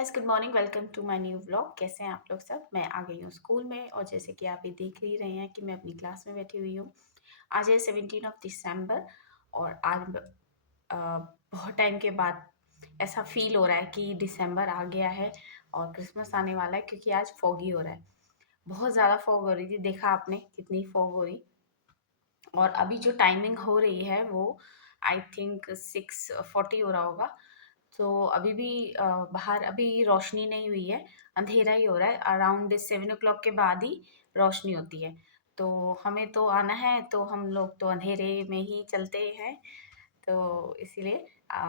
Guys, good morning. Welcome to my new vlog. कैसे हैं आप लोग सब? मैं आ गई हूँ स्कूल में और जैसे कि आप ये देख ही रहे हैं कि मैं अपनी क्लास में बैठी हुई हूँ। आज है 17 और आज बहुत टाइम के बाद ऐसा फील हो रहा है कि दिसंबर आ गया है और क्रिसमस आने वाला है, क्योंकि आज फॉगी हो रहा है। बहुत ज़्यादा फॉग हो रही थी, देखा आपने कितनी फॉग हो रही। और अभी जो टाइमिंग हो रही है वो आई थिंक 6:40 हो रहा होगा। तो अभी भी बाहर अभी रोशनी नहीं हुई है, अंधेरा ही हो रहा है। अराउंड 7 o'clock के बाद ही रोशनी होती है। तो हमें तो आना है, तो हम लोग तो अंधेरे में ही चलते हैं। तो इसीलिए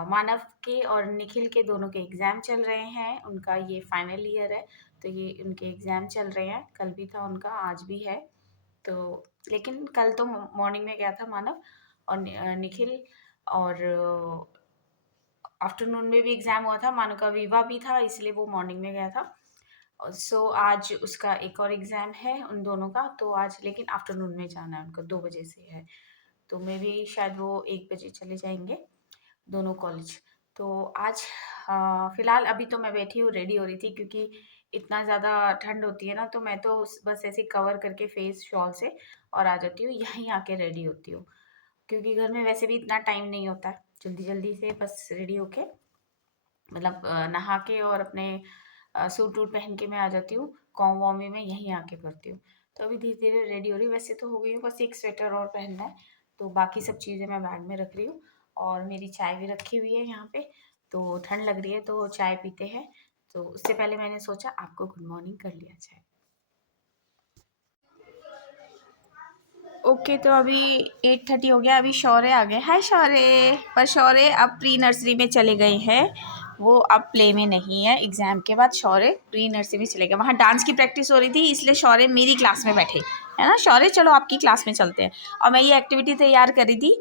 मानव के और निखिल के दोनों के एग्ज़ाम चल रहे हैं। उनका ये फाइनल ईयर है, तो ये उनके एग्ज़ाम चल रहे हैं। कल भी था उनका, आज भी है। तो लेकिन कल तो मॉर्निंग में गया था मानव और निखिल, और आफ्टरनून में भी एग्ज़ाम हुआ था। मानव का विवा भी था, इसलिए वो मॉर्निंग में गया था। सो आज उसका एक और एग्ज़ाम है उन दोनों का, तो आज लेकिन आफ्टरनून में जाना है उनको, 2 बजे से है। तो मे बी शायद वो 1 बजे चले जाएँगे दोनों कॉलेज। तो आज फ़िलहाल अभी तो मैं बैठी हूँ, रेडी हो रही थी, क्योंकि इतना ज़्यादा ठंड होती है ना, तो मैं तो बस ऐसे कवर करके फेस शॉल से और आ जाती हूँ, यहीं आके रेडी होती हूँ। क्योंकि घर में वैसे भी इतना टाइम नहीं होता है, जल्दी-जल्दी से बस रेडी होके मतलब नहा के और अपने सूट वूट पहन के मैं आ जाती हूँ। कॉम-वॉम भी मैं यहीं आके करती हूँ। तो अभी धीरे-धीरे रेडी हो रही हूँ। वैसे तो हो गई हूँ, बस एक स्वेटर और पहनना है। तो बाकी सब चीज़ें मैं बैग में रख रही हूँ और मेरी चाय भी रखी हुई है यहाँ पे। तो ठंड लग रही है तो चाय पीते हैं। तो उससे पहले मैंने सोचा आपको गुड मॉर्निंग कर लिया जाए। ओके, तो अभी 8:30 हो गया। अभी शौर्य आ गए। हाय शौर्य। पर शौर्य अब प्री नर्सरी में चले गए हैं, वो अब प्ले में नहीं है। एग्ज़ाम के बाद शौर्य प्री नर्सरी में चले गए। वहाँ डांस की प्रैक्टिस हो रही थी, इसलिए शौर्य मेरी क्लास में बैठे, है ना शौर्य? चलो आपकी क्लास में चलते हैं। और मैं ये एक्टिविटी तैयार करी थी।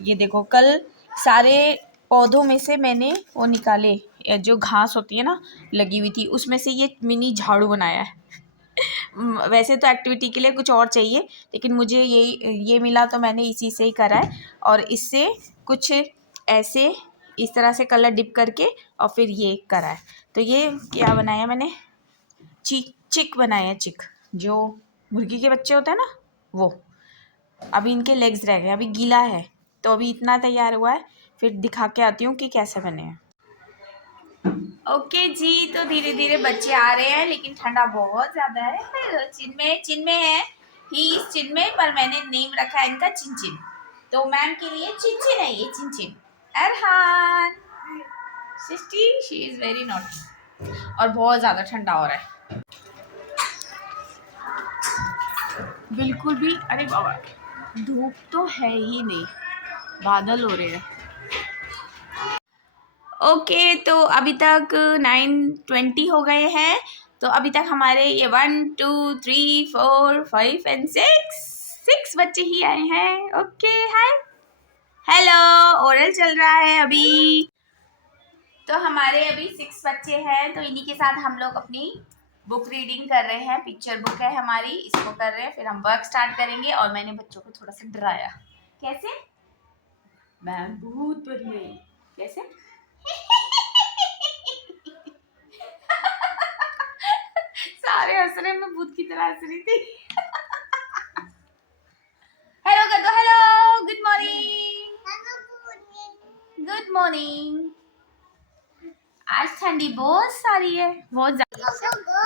ये देखो, कल सारे पौधों में से मैंने वो निकाले, जो घास होती है ना लगी हुई थी, उसमें से ये मिनी झाड़ू बनाया है। वैसे तो एक्टिविटी के लिए कुछ और चाहिए, लेकिन मुझे ये मिला तो मैंने इसी से ही करा है। और इससे कुछ ऐसे इस तरह से कलर डिप करके और फिर ये करा है। तो ये क्या बनाया मैंने? चिक बनाया है, चिक जो मुर्गी के बच्चे होते हैं ना, वो। अभी इनके लेग्स रह गए, अभी गीला है, तो अभी इतना तैयार हुआ है। फिर दिखा के आती हूँ कि कैसे बने हैं। ओके जी, तो धीरे धीरे बच्चे आ रहे हैं, लेकिन ठंडा बहुत ज्यादा है। चिन्मय है, ही इस चिन्मय, पर मैंने नेम रखा है इनका चिनचिन। तो मैम के लिए चिनचिन है ये, चिनचिन। अरहान, सिस्टी, शी इज वेरी नॉटी। और बहुत ज्यादा ठंडा हो रहा है, बिल्कुल भी। अरे बाबा, धूप तो है ही नहीं, बादल हो रहे हैं। ओके, तो अभी तक 9:20 हो गए हैं। तो अभी तक हमारे ये 1 2 3 4 5 एंड 6 बच्चे ही आए हैं। ओके, हाय, हेलो। ओरल चल रहा है अभी। तो हमारे अभी 6 बच्चे हैं, तो इन्हीं के साथ हम लोग अपनी बुक रीडिंग कर रहे हैं। पिक्चर बुक है हमारी, इसको कर रहे हैं, फिर हम वर्क स्टार्ट करेंगे। और मैंने बच्चों को थोड़ा सा डराया। कैसे? मैम बहुत बढ़िया है। कैसे? सारे हंस रहे, मैं भूत की तरह हंस रही थी। हेलो कर दो, hello, good morning. Good morning. आज ठंडी बहुत सारी है, बहुत ज्यादा।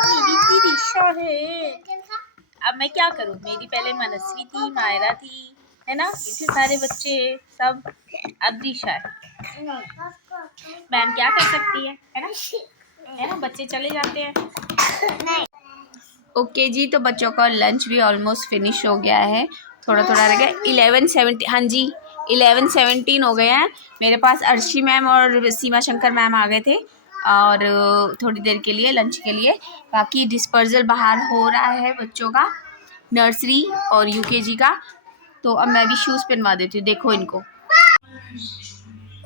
मेरी दिशा है। अब मैं क्या करूं? मेरी पहले मनस्वी थी, मायरा थी, है ना, इतने सारे बच्चे सब। अब दिशा है। मैम क्या कर सकती है ना? है ना, बच्चे चले जाते हैं। ओके जी, तो बच्चों का लंच भी ऑलमोस्ट फिनिश हो गया है, थोड़ा थोड़ा रह गया। 11:17, हाँ जी 11:17 हो गया है। मेरे पास अर्शी मैम और सीमा शंकर मैम आ गए थे और थोड़ी देर के लिए लंच के लिए। बाकी डिस्पर्जल बाहर हो रहा है बच्चों का, नर्सरी और यूकेजी का। तो अब मैं भी शूज़ पहनवा देती हूँ, देखो इनको।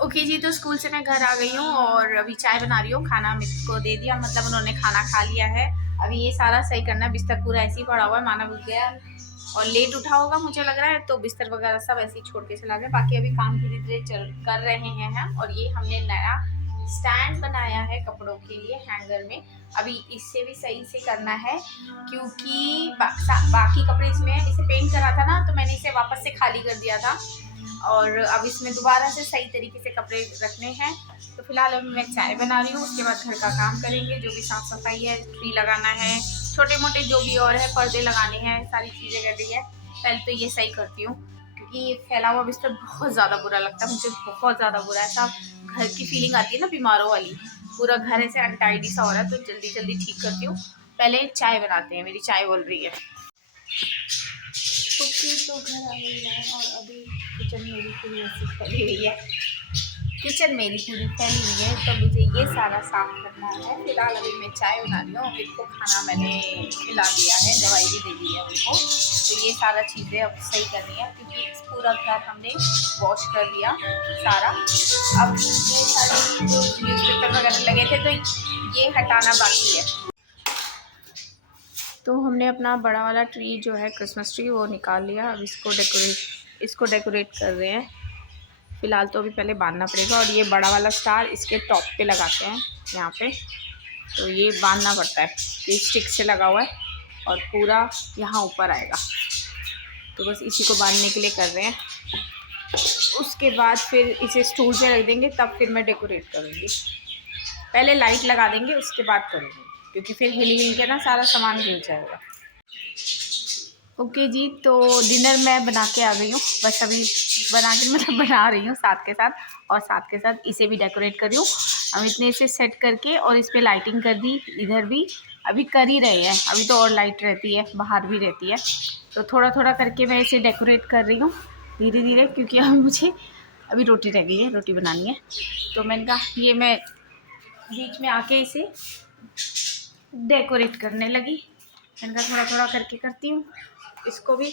ओके जी, तो स्कूल से मैं घर आ गई हूँ और अभी चाय बना रही हूँ। खाना मेरे को दे दिया, मतलब उन्होंने खाना खा लिया है। अभी ये सारा सही करना है। बिस्तर पूरा ऐसे ही पड़ा हुआ है, माना उठ गया और लेट उठा होगा मुझे लग रहा है, तो बिस्तर वगैरह सब ऐसे ही छोड़ के चला गया। बाकी अभी काम धीरे धीरे कर रहे हैं हम। और ये हमने नया स्टैंड बनाया है कपड़ों के लिए हैंगर में। अभी इससे भी सही से करना है क्योंकि बाकी कपड़े इसमें इसे पेंट करा था ना, तो मैंने इसे वापस से खाली कर दिया था और अब इसमें दोबारा से सही तरीके से कपड़े रखने हैं। तो फिलहाल अभी मैं चाय बना रही हूँ, उसके बाद घर का काम करेंगे, जो भी साफ सफाई है, ट्री लगाना है, छोटे मोटे जो भी और है, पर्दे लगाने हैं, सारी चीज़ें कर रही है। पहले तो ये सही करती हूँ क्योंकि ये फैला हुआ बिस्तर बहुत ज़्यादा बुरा लगता है मुझे, बहुत ज़्यादा बुरा। ऐसा घर की फीलिंग आती है ना बीमारों वाली, पूरा घर ऐसे अनटाइडी सा हो रहा है, तो जल्दी जल्दी ठीक करती हूँ। पहले चाय बनाते हैं, मेरी चाय बोल रही है। ओके, तो घर आ गई मैं और अभी किचन मेरी पूरी ऐसी फैली हुई है, तो मुझे ये सारा साफ करना है। फिलहाल अभी मैं चाय बना रही हूँ, अभी को खाना मैंने खिला दिया है, दवाई भी दे दी है उनको, तो ये सारा चीज़ें अब सही करनी है क्योंकि पूरा घर हमने वॉश कर दिया सारा। अब ये सारे जो न्यूज़पेपर वगैरह लगे थे तो ये हटाना बाकी है। तो हमने अपना बड़ा वाला ट्री जो है क्रिसमस ट्री वो निकाल लिया। अब इसको डेकोरेट कर रहे हैं। फ़िलहाल तो अभी पहले बांधना पड़ेगा और ये बड़ा वाला स्टार इसके टॉप पे लगाते हैं यहाँ पे, तो ये बांधना पड़ता है, ये स्टिक से लगा हुआ है और पूरा यहाँ ऊपर आएगा, तो बस इसी को बांधने के लिए कर रहे हैं। उसके बाद फिर इसे स्टूल पे रख देंगे, तब फिर मैं डेकोरेट करूँगी। पहले लाइट लगा देंगे उसके बाद करूँगी क्योंकि फिर हिल के ना सारा सामान गिर जाएगा। ओके जी, तो डिनर मैं बना के आ गई हूँ, बस अभी बना के मतलब बना रही हूँ साथ के साथ, और साथ के साथ इसे भी डेकोरेट कर रही हूँ। हम इतने से सेट करके और इस पर लाइटिंग कर दी, इधर भी अभी कर ही रहे हैं, अभी तो और लाइट रहती है, बाहर भी रहती है, तो थोड़ा थोड़ा करके मैं इसे डेकोरेट कर रही हूँ धीरे धीरे, क्योंकि अभी मुझे अभी रोटी रह गई है, रोटी बनानी है। तो मैंने कहा ये मैं बीच में आके इसे डेकोरेट करने लगी, मैंने कहा थोड़ा थोड़ा करके करती हूँ इसको भी,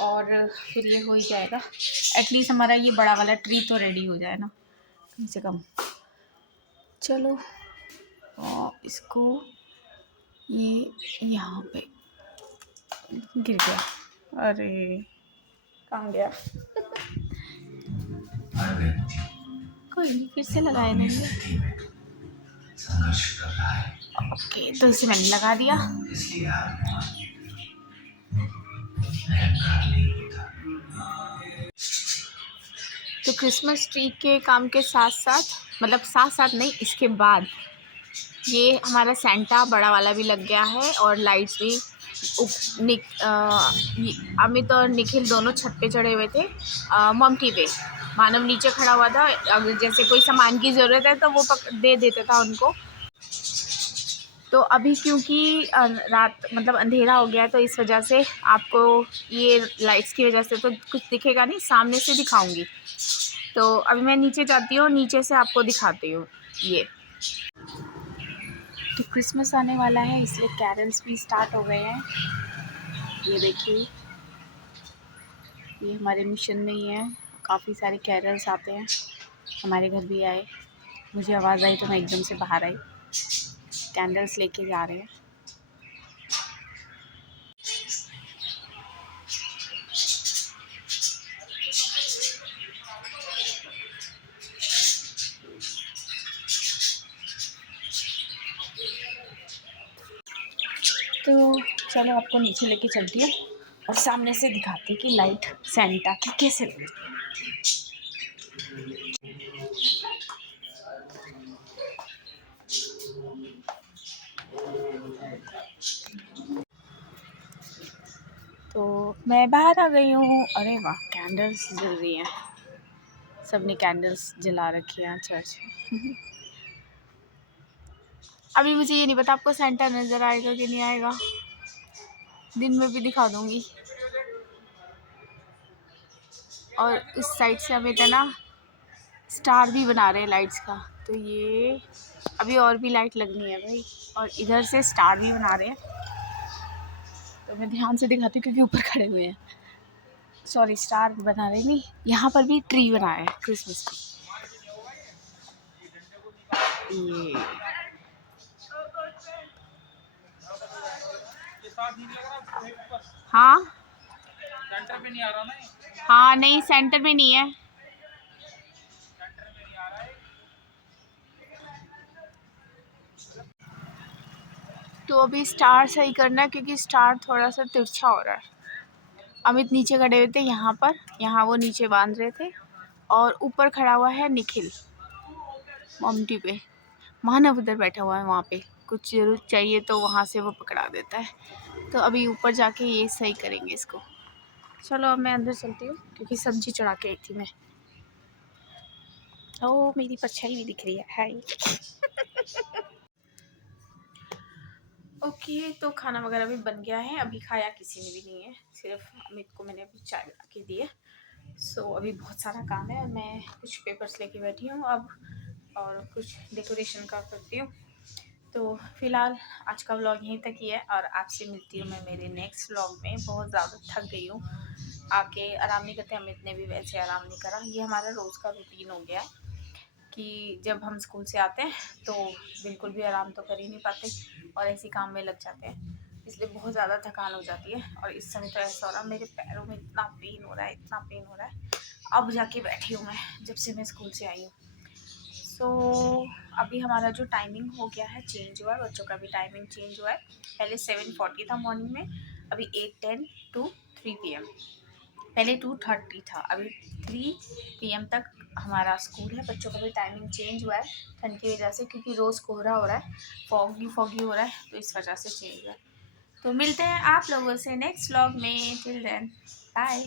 और फिर ये हो ही जाएगा। एटलीस्ट हमारा ये बड़ा वाला ट्री तो रेडी हो जाए ना कम से कम। चलो, और इसको ये यहाँ पे गिर गया, अरे कहाँ गया कोई नहीं, फिर से लगाए देंगे। ओके, तो इसे मैंने लगा दिया। तो क्रिसमस ट्री के काम के साथ साथ, मतलब साथ साथ नहीं, इसके बाद ये हमारा सेंटा बड़ा वाला भी लग गया है और लाइट्स भी। अमित और निखिल दोनों छत पे चढ़े हुए थे, ममटी पे। मानव नीचे खड़ा हुआ था, अगर जैसे कोई सामान की ज़रूरत है तो वो दे देता था उनको। तो अभी क्योंकि रात मतलब अंधेरा हो गया है, तो इस वजह से आपको ये लाइट्स की वजह से तो कुछ दिखेगा नहीं, सामने से दिखाऊंगी। तो अभी मैं नीचे जाती हूँ, नीचे से आपको दिखाती हूँ। ये तो क्रिसमस आने वाला है, इसलिए कैरल्स भी स्टार्ट हो गए हैं। ये देखिए, ये हमारे मिशन में ही है, काफ़ी सारे कैरल्स आते हैं, हमारे घर भी आए। मुझे आवाज़ आई तो मैं एकदम से बाहर आई, कैंडल्स लेके जा रहे हैं। तो चलो आपको नीचे लेके चलती हूँ और सामने से दिखाती हूँ कि लाइट सेंटा की कैसे लगी। तो मैं बाहर आ गई हूँ। अरे वाह, कैंडल्स जल रही हैं, सबने कैंडल्स जला रखी हैं चर्च में। अभी मुझे ये नहीं पता आपको सेंटा नज़र आएगा कि नहीं आएगा, दिन में भी दिखा दूँगी। और उस साइड से हमें तो ना स्टार भी बना रहे हैं लाइट्स का, तो ये अभी और भी लाइट लगनी है भाई, और इधर से स्टार भी बना रहे हैं, तो मैं ध्यान से दिखाती हूँ क्योंकि ऊपर खड़े हुए हैं। सॉरी, स्टार बना रहे नहीं, यहाँ पर भी ट्री बनाया है क्रिसमस ट्री। ये हाँ, सेंटर पे नहीं आ रहा ना। हाँ नहीं, सेंटर में नहीं है। तो अभी स्टार सही करना है क्योंकि स्टार थोड़ा सा तिरछा हो रहा है। अमित नीचे खड़े हुए थे यहाँ पर, यहाँ वो नीचे बांध रहे थे, और ऊपर खड़ा हुआ है निखिल ममटी पे। मानव उधर बैठा हुआ है, वहाँ पे कुछ जरूरत चाहिए तो वहाँ से वो पकड़ा देता है। तो अभी ऊपर जाके ये सही करेंगे इसको। चलो अब मैं अंदर चलती हूँ क्योंकि सब्जी चढ़ा के आई थी मैं। ओ मेरी परछाई भी दिख रही है, हाय। ओके तो खाना वगैरह भी बन गया है, अभी खाया किसी ने भी नहीं है, सिर्फ अमित को मैंने अभी चाय बना के दी है। सो अभी बहुत सारा काम है, मैं कुछ पेपर्स लेके बैठी हूँ अब, और कुछ डेकोरेशन का करती हूँ। तो फिलहाल आज का व्लॉग यहीं तक ही है, और आपसे मिलती हूँ मैं मेरे नेक्स्ट व्लॉग में। बहुत ज़्यादा थक गई हूँ, आके आराम नहीं करते, अमित ने भी वैसे आराम नहीं करा। ये हमारा रोज़ का रूटीन हो गया है कि जब हम स्कूल से आते हैं तो बिल्कुल भी आराम तो कर ही नहीं पाते और ऐसे काम में लग जाते हैं, इसलिए बहुत ज़्यादा थकान हो जाती है। और इस समय तो ऐसा हो रहा है, मेरे पैरों में इतना पेन हो रहा है, इतना पेन हो रहा है। अब जाके बैठी हूँ मैं जब से मैं स्कूल से आई हूँ। सो अभी हमारा जो टाइमिंग हो गया है, चेंज हुआ है, बच्चों का भी टाइमिंग चेंज हुआ है। पहले 7:40 था मॉर्निंग में, अभी 8:10 to 3 PM। पहले 2:30 था, अभी 3 PM तक हमारा स्कूल है। बच्चों का भी टाइमिंग चेंज हुआ है ठंड की वजह से, क्योंकि रोज़ कोहरा हो रहा है, फॉगी हो रहा है, तो इस वजह से चेंज हुआ है। तो मिलते हैं आप लोगों से नेक्स्ट व्लॉग में, टिल देन बाय।